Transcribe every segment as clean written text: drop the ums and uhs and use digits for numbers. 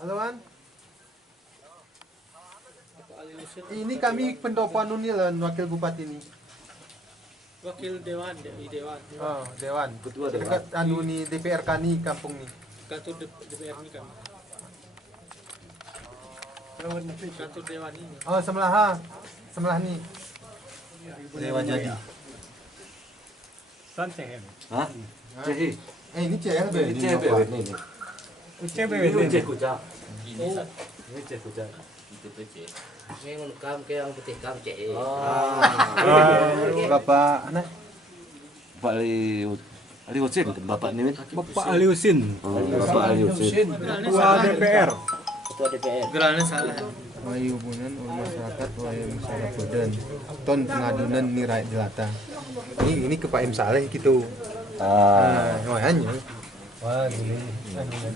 Halo An. Ini kami pendopo anu nih lan wakil bupati nih. Wakil dewan. Oh, dewan. Ketua dewan. Dekat anu nih DPR kami kampung nih. Kantor DPR ini kan. Kantor dewan ini. Oh, sebelah nih. Dewan jadi. Santai. Hah? Cehi. Ini CLB. Ini CB ini. Ini Ceh Kucak. Ini Ceh Kucak. Ini menukam ke yang putih kam cek. Bapak anak. Bapak Ali Husin, bapak ini. Bapak Ali Husin. Bapak Ali Husin. Ketua DPR. Ketua DPR. Gerana salah. Wayu hubungan masyarakat wayu masyarakat badan. Ton pengadunan nih rakyat jelata. Ini ke Pak M Saleh gitu. Makanya. Wah, gini.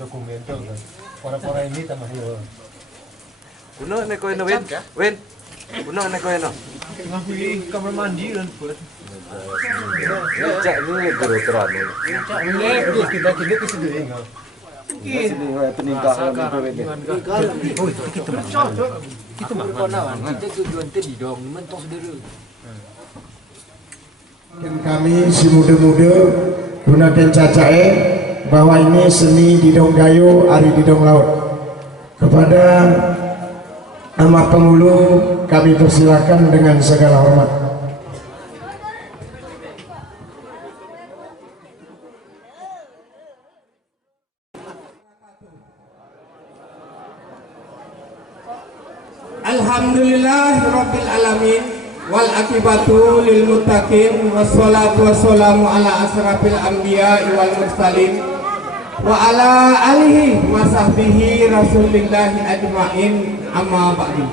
Dokumen tuh. Orang-orang ini tambah yo. Kuno neko eno Win. Kuno neko eno. Ngapain kamar mandi dan buat. Cek ini gerotran ini. Ini kita ke sini enggak. Sini peningkatan PWD. Oh, kita cocok. Kita Kita tujuan tadi dong, mentok sendiri. Kami si muda-muda gunakan cacae bahwa ini seni didong gayo ari didong laut. Kepada amat penghulu kami persilakan dengan segala hormat. Alhamdulillah Rabbil Alamin wal akibatu lil muttaqin wassalatu wassalamu ala asrafil anbiya wal mursalin wa ala alihi wa sahbihi rasulillahi ajmain amma ba'du.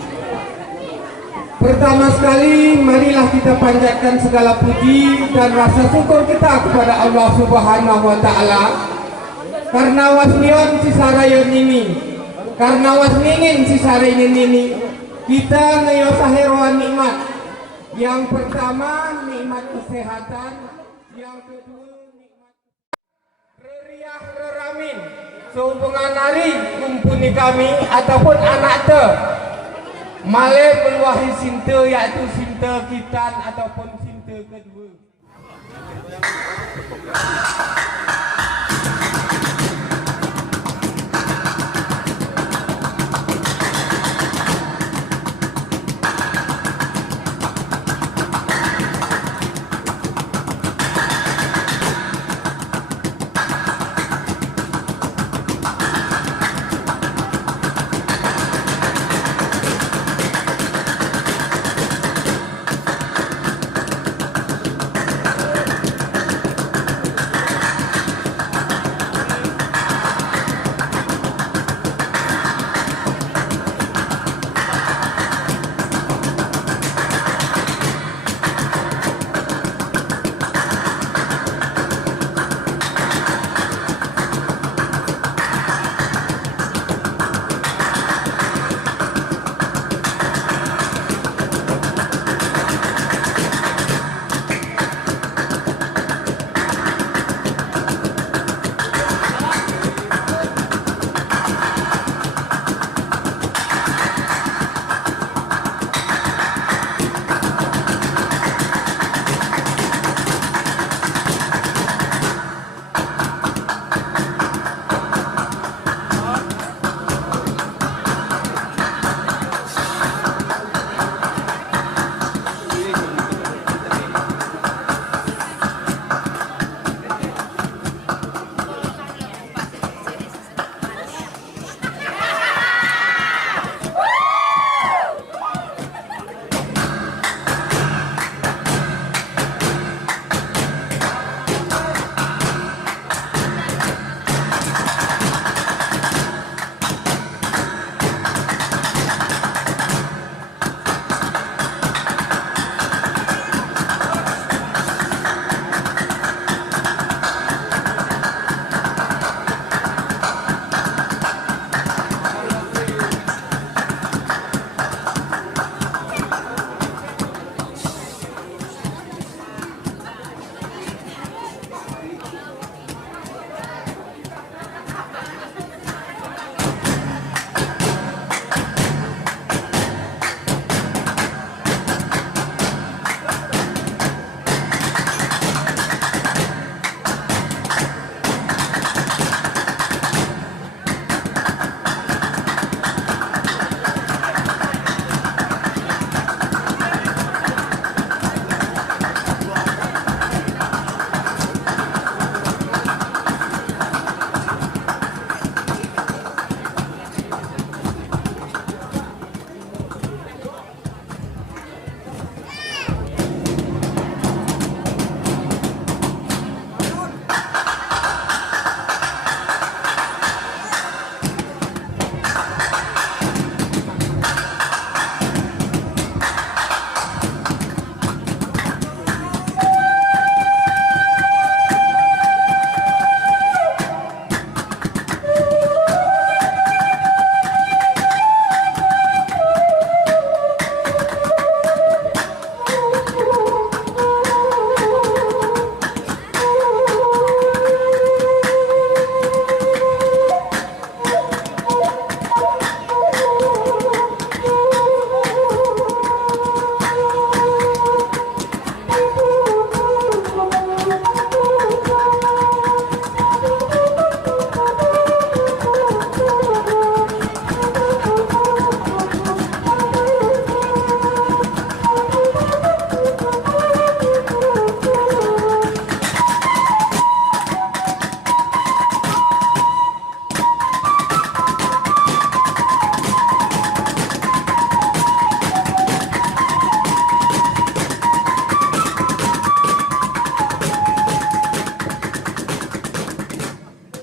Pertama sekali marilah kita panjatkan segala puji dan rasa syukur kita kepada Allah Subhanahu wa taala karena wasnion sisarayeun ini, karena wasningin sisarayeun ini kita ngayosaheroan nikmat. Yang pertama nikmat kesehatan, yang kedua nikmat reriah reramin sehubungan hari kumpuni kami ataupun anak te male meluahi sinte yaitu sinte kitan ataupun sinte kedua.